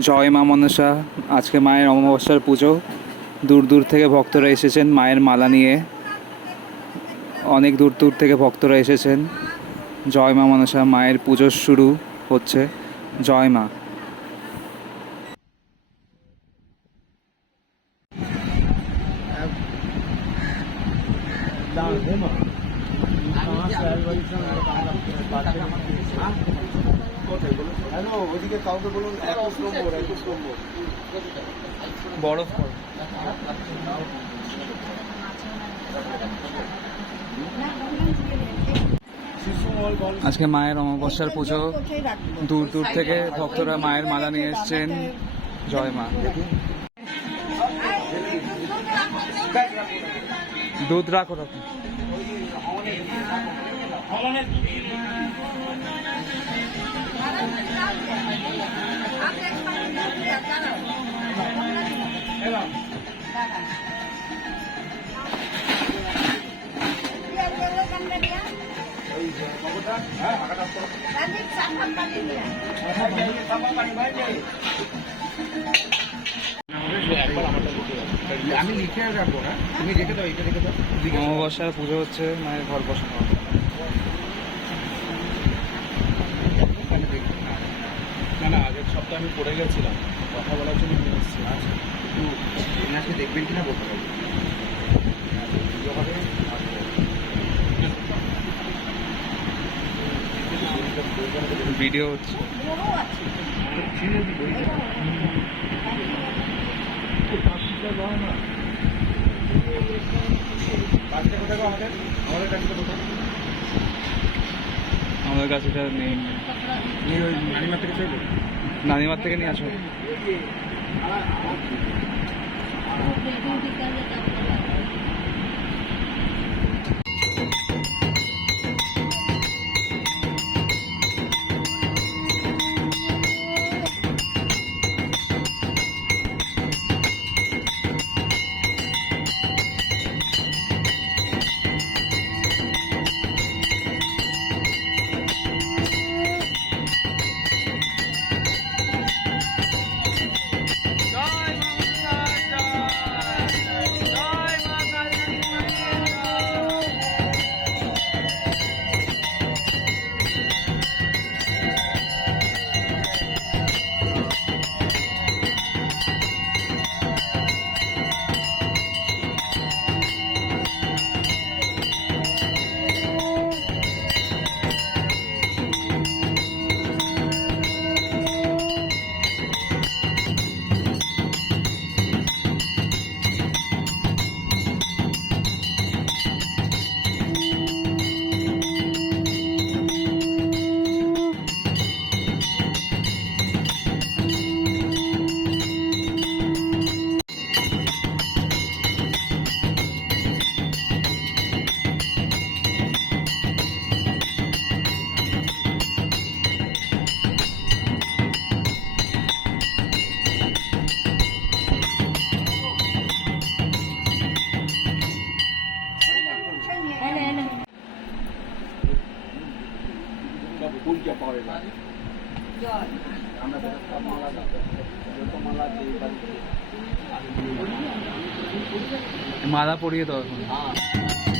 জয় মা মনসা, আজকে মায়ের অমাবস্যার পুজো। দূর দূর থেকে ভক্তরা এসেছেন মায়ের মালা নিয়ে। অনেক দূর দূর থেকে ভক্তরা এসেছেন। জয় মা মনসা, মায়ের পুজো শুরু হচ্ছে। জয় মা। আজকে মায়ের অমাবস্যার পুজো। দূর দূর থেকে ভক্তরা মায়ের মালা নিয়ে এসছেন। জয় মা। দুধ রাখো রাখো। আমি লিখে রাখব না। তুমি রেখে দাও এটা রেখে দাও। অমাবস্যার পুজো হচ্ছে মায়ের ঘর বসানো না না আগের সপ্তাহে আমি পড়ে গেছিলাম। কথা বলার জন্য নিয়ে এসেছি। একটু এনাকে দেখবেন কিনা বলতে পারব পুজো হবে ভিডিও হচ্ছে। আমাদের কাছে এটা নেই। নানিমার থেকে নিয়ে আসো। কে পাওয়া যায় আমরা মালা যত মালা আছে মালা পরিয়ে দাও এখন।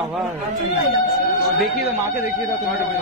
বাবা। দেখিয়ে দাও মাকে দেখিয়ে দাও তোমার তুমি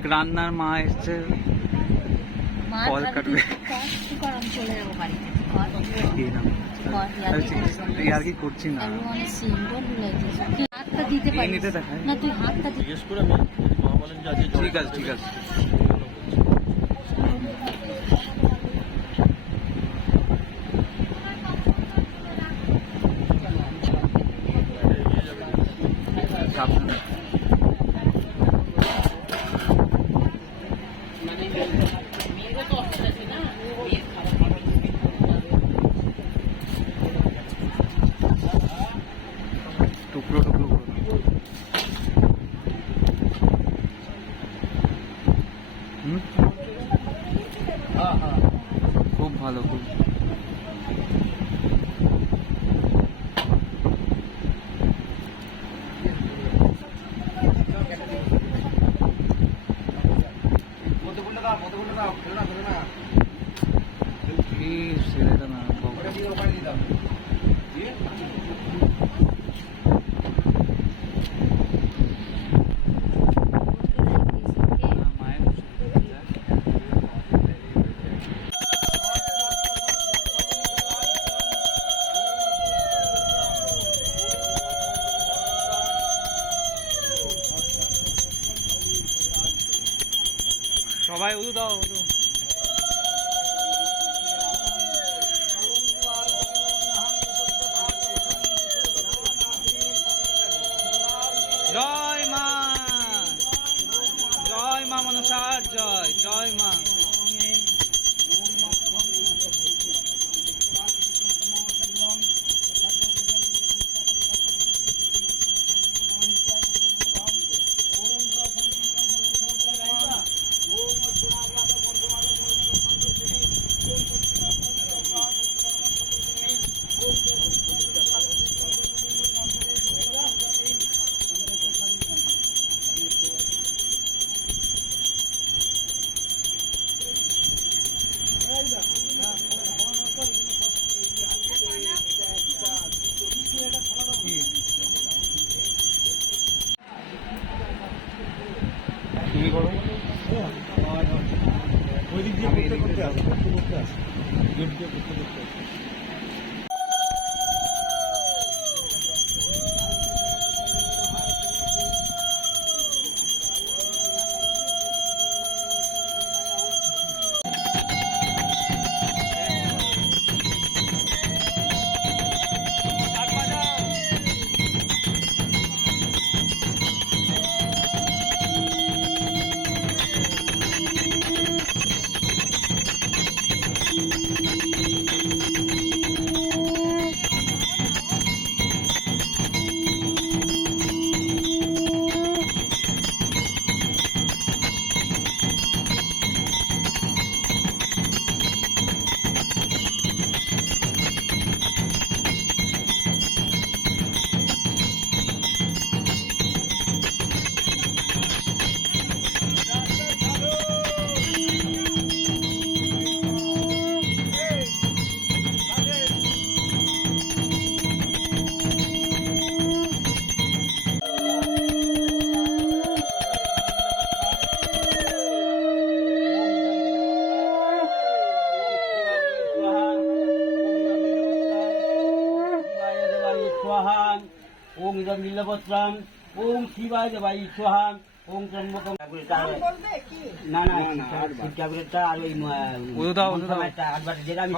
এক রান্নার মা এসছে। কল কাটবে। আর কি করছি না? হাতটা দিতে তুই হাতটা জিজ্ঞেস করে আমি ঠিক আছে ঠিক আছে। Dur, dur, dur, dur. স্বাহান ওম ইদম নীলপত্রম ওম শিবায় দেবাই স্বাহান ওম ত্রম্বকম না না শিব ঠাকুরেরটা আর ওই দাও। একটা আটবার যেটা আমি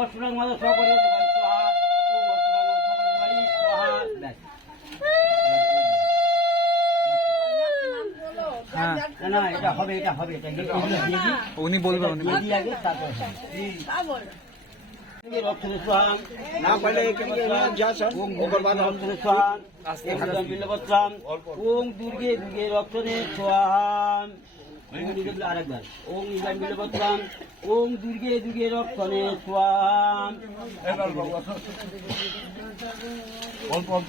অষ্টনাগ হ্যাঁ, মাতা না এটা হবে এটা হবে এটা উনি বলবেন উনি আগে তারপর রক্ষণ সুহান না পারলে রক্ষণ সুহান ওম দুর্গে দুর্গে রক্ষণে সোহান আরেকবার। ওম ইজান বিল্লবত্রাম ওম দুর্গে দুর্গে রক্ষণে সোহান অল্প অল্প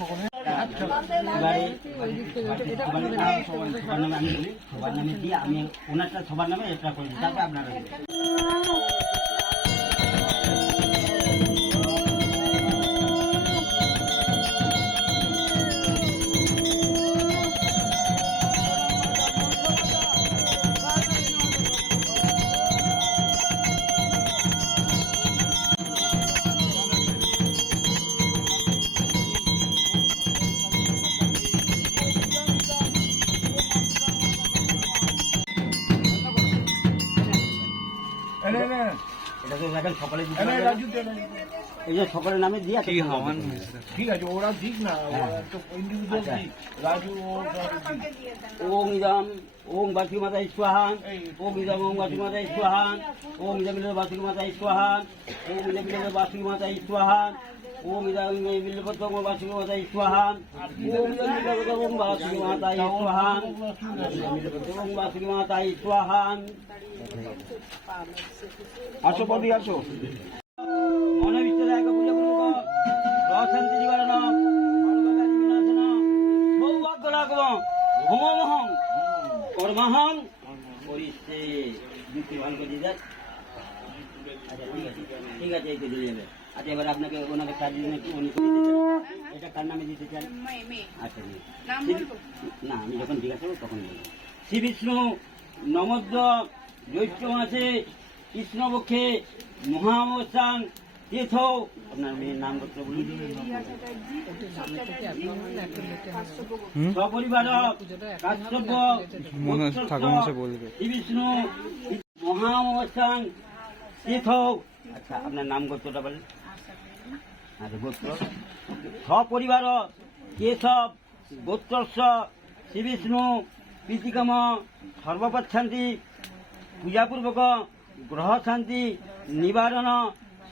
সবার নামে আমি বলি সবার নামে দিয়ে আমি ওনারটা সবার নামে এটা করে দিই তারপরে আপনারা এই যে সকলের নামে দিয়ে কি হওয়ান ঠিক আছে। ওরা ঠিক না ওরা তো ইন্ডিভিজুয়াল আচ্ছা। ঠিক রাজু ও ওম ইদম ওম বাসি মাতা স্বাহান ওম ইদম ওম বাসি মাতা স্বাহান ওম ইদম ইদম বাসি মাতা স্বাহান ওম ইদম ইদম বাসি মাতা স্বাহান ওম ইদম ওম বাসি মাতা স্বাহান ওম ইদম ওম বাসি মাতা স্বাহান ওম বাসি মাতা স্বাহান। আসো বদি আসো মনে বিশ্বরে এক পূজা করুক রশান্তি নিবারণ সর্বকারী বিনাশন সৌভাগ্য রাখব হোমহং কর্মহং ঠিক আছে এই দিয়ে যাবে আচ্ছা এবার আপনাকে ওনাকে কাজ উনি। এটা কার নামে দিতে চান আচ্ছা না আমি যখন জিজ্ঞাসা করব তখন বলব শ্রী বিষ্ণু নমদ্য জ্যৈষ্ঠ মাসে কৃষ্ণপক্ষে মহামস্থান তীর্থ আপনার মেয়ের নাম করতে বলুন সপরিবার কার্তব্য মনে হচ্ছে ঠাকুরমশাই বলবে। বিষ্ণু মহামস্থান তীর্থ আচ্ছা আপনার নাম গোত্রটা বলেন। আচ্ছা গোত্র। সপরিবার কেশব গোত্রস্ব শ্রীবিষ্ণু প্রীতিকাম সর্বপচ্ছান্তি পূজাপূর্বক গ্রহ শান্তি নিবারণ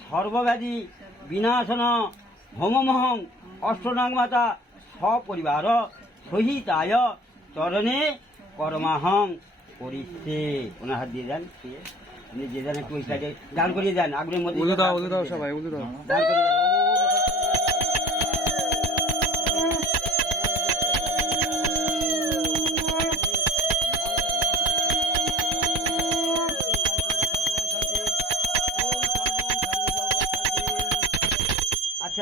সর্বব্যাধি বিনাশন হোমমহং অষ্টনাগমাতা সপরিবার সহিতায় চরণে করমাহং করিচ্ছে ওনার হাত দিয়ে দেন? আপনি যে দেন একটু ওই সাইডে দাঁড় করিয়ে দেন আগ্রহের মধ্যে উলু দাও উলু দাও সবাই উলু করিয়ে দেন আচ্ছা এবারে আচ্ছা আপনারটা বলুন মাধবেন্দ্র চ্যাটার্জি মানে কাশ্যপ এটা গোত্র, গোত্রস্ব, রত্না চ্যাটার্জি কাশ্যপ গোত্র, শ্যামল শ্রীমানি শ্রাবণের শ্রীমানি সান্ডিল্য গোত্র। শান্তিল গোত্রস্ব। আচ্ছা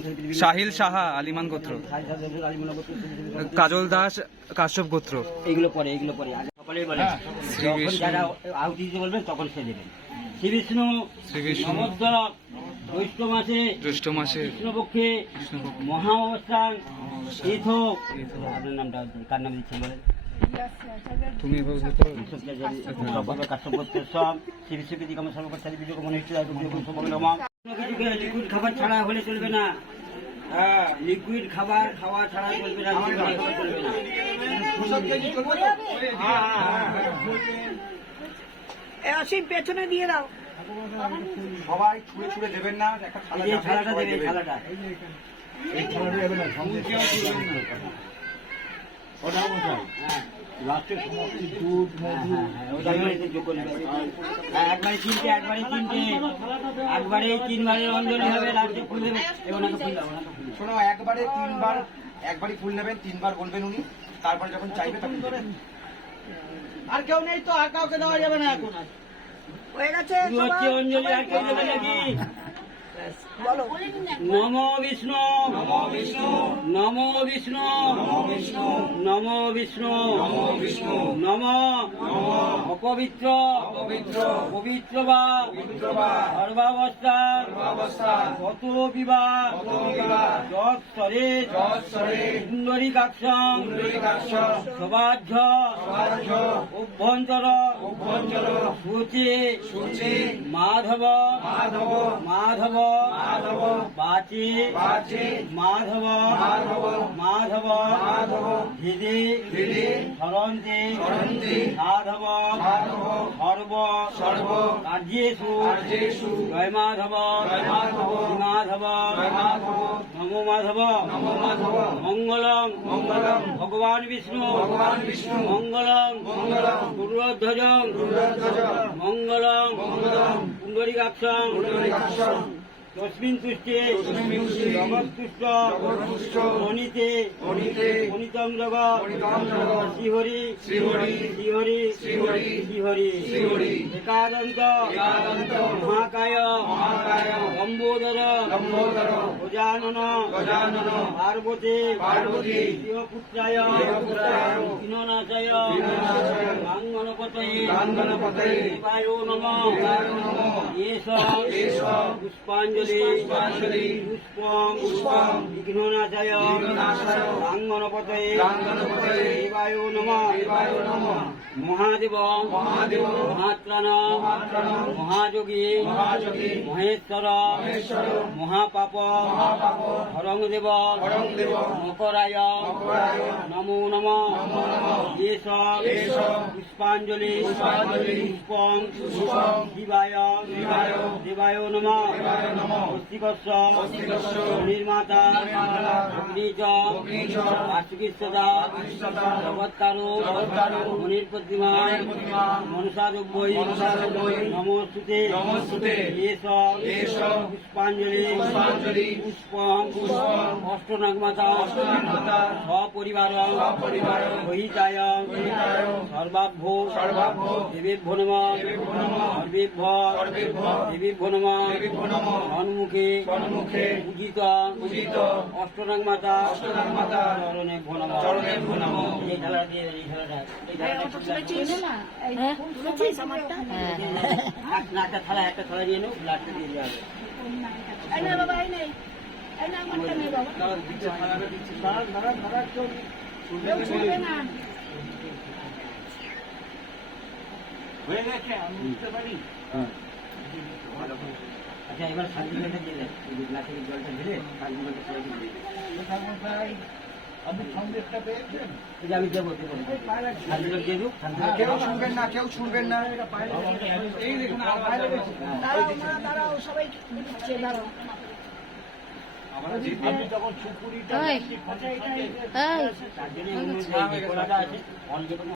থেকে পৃথিবী সাহিল সাহা আলিমান গোত্র। কাজল দাস কাশ্যপ গোত্র। এইগুলো পরে এইগুলো পরে। সকালেই। যারা আহুতি দিতে বলবেন তখন সে দেবেন। জ্যৈষ্ঠ মাসে জ্যৈষ্ঠ মাসে। কৃষ্ণপক্ষে মহা অবস্থান আপনার নামটা কার নাম দিচ্ছেন বলেন? তুমি লিকুইড খাবার ছাড়া হলে চলবে না হ্যাঁ লিকুইড খাবার খাওয়া ছাড়া চলবে না লিকুইড খাবার চলবে না সবাই ছুঁড়ে ছুঁড়ে দেবেন না একটা থালাটা দেবেন ওটা হ্যাঁ। লাস্টে সমাপ্তি দুধ হ্যাঁ, হ্যাঁ, হ্যাঁ। হ্যাঁ, একবারে তিনবারে অঞ্জলি হবে লাস্টে ফুল দেবে। ওনাকে ফুল দাও ওনাকে ফুল দাও। শোনো একবারে তিনবার একবারই ফুল নেবেন তিনবার বলবেন উনি। তারপরে যখন চাইবে তখন দেবেন। শুরু হচ্ছে অঞ্জলি আর কেউ দেবে নাকি? নম বিষ্ণু। নম বিষ্ণু। নম বিষ্ণু। নম বিষ্ণু। নম বিষ্ণু। নম বিষ্ণু। নম। অপবিত্র। অপবিত্র। পবিত্র বা। পবিত্র বা। সর্বাবস্থা সর্বাবস্থা কত বিবাহ কত বিবাহ যৎ সরে যৎ সরে সুন্দরী সবাহ্য সবাহ্য অভ্যন্তর অভ্যন্তর সূচি। সূচি। মাধব মাধব। মাধব। মাধব। বাচি বাচি মাধব মাধব মাধব মাধব ধীরে ধীরে মাধব মাধব সর্ব সর্ব কার্যেষু জয় মাধব মাধব নমো মাধব নমো মাধব মঙ্গলম মঙ্গলম ভগবান বিষ্ণু ভগবান বিষ্ণু মঙ্গলম মঙ্গলম গুরুধ্বজ গুরুধ্বজ মঙ্গলম মঙ্গলম পুণ্ডরীকাক্ষম পুণ্ডরীকাক্ষম তস্মিন তুষ্টে জগৎতুষ্ট মণিতে মণিতম জগৎ শ্রীহরি শ্রীহরি শ্রীহরি শ্রীহরি শ্রীহরি শ্রীহরি একাদন্ত মহাকায় লম্বোদর গজানন পার্বতী শিবপুত্রায় বিননাশায় গাঙ্গনপতয়ে দেবায় নমঃ এষ পুষ্পাঞ্জলি পুষ্পাঞ্জলি পুষ্পং পুষ্পং বিঘ্ননাশায় গাঙ্গনপতয়ে দেবায় নমঃ মহাদেব মহাত্রাণ মহাযোগী মহেশ্বর মহাপাপ মহাপাপ হরং দেব হরং দেব মকরায় নমো নমঃ পুষ্পাঞ্জলি পুষ্পং শিবায় দেবায় নমঃ অস্তিকস্য নির্মাতা নির্মাতা অগ্নি চ অগ্নি চ বাসুকীশ্বদা বাসুকীশ্বদা জগৎকারো জগৎকারো মনির প্রতিমা প্রতিমা মনসাদব্যই মনসাদব্যই নমস্তুতে নমস্তুতে এষ পুষ্পাঞ্জলি পুষ্পাঞ্জলি পুষ্পং পুষ্পং অষ্টনাগমাতা অষ্টনাগমাতা সপরিবার সপরিবার সহিতায় সর্বাভ্য সর্বাভ্য দেবেভ্যো নমঃ সর্বেভ্য সর্বেভ্য দেবেভ্যো নমঃ সন্মুখে সন্মুখে পূজিত পূজিত অষ্টনাগমাতা অষ্টনাগমাতা চরণে ভো নমঃ চরণে ভো নমঃ এই খেলা দিয়ে এই খেলাটা এই খেলাটা হ্যাঁ হ্যাঁ। একটা থালা একটা থালা দিয়ে নেও লাটটা দিয়ে দেওয়া হবে। আচ্ছা এবার এই যে গ্লাসের জলটা ঢেলে শান্তিমেলটা সবাইকে দিয়ে দেন। এই আমি দেবো দেবো। শান্তিমেল কেউ শুনবেন না কেউ শুনবেন না। ওই ওই। তার জন্য আছে অন যে কোনো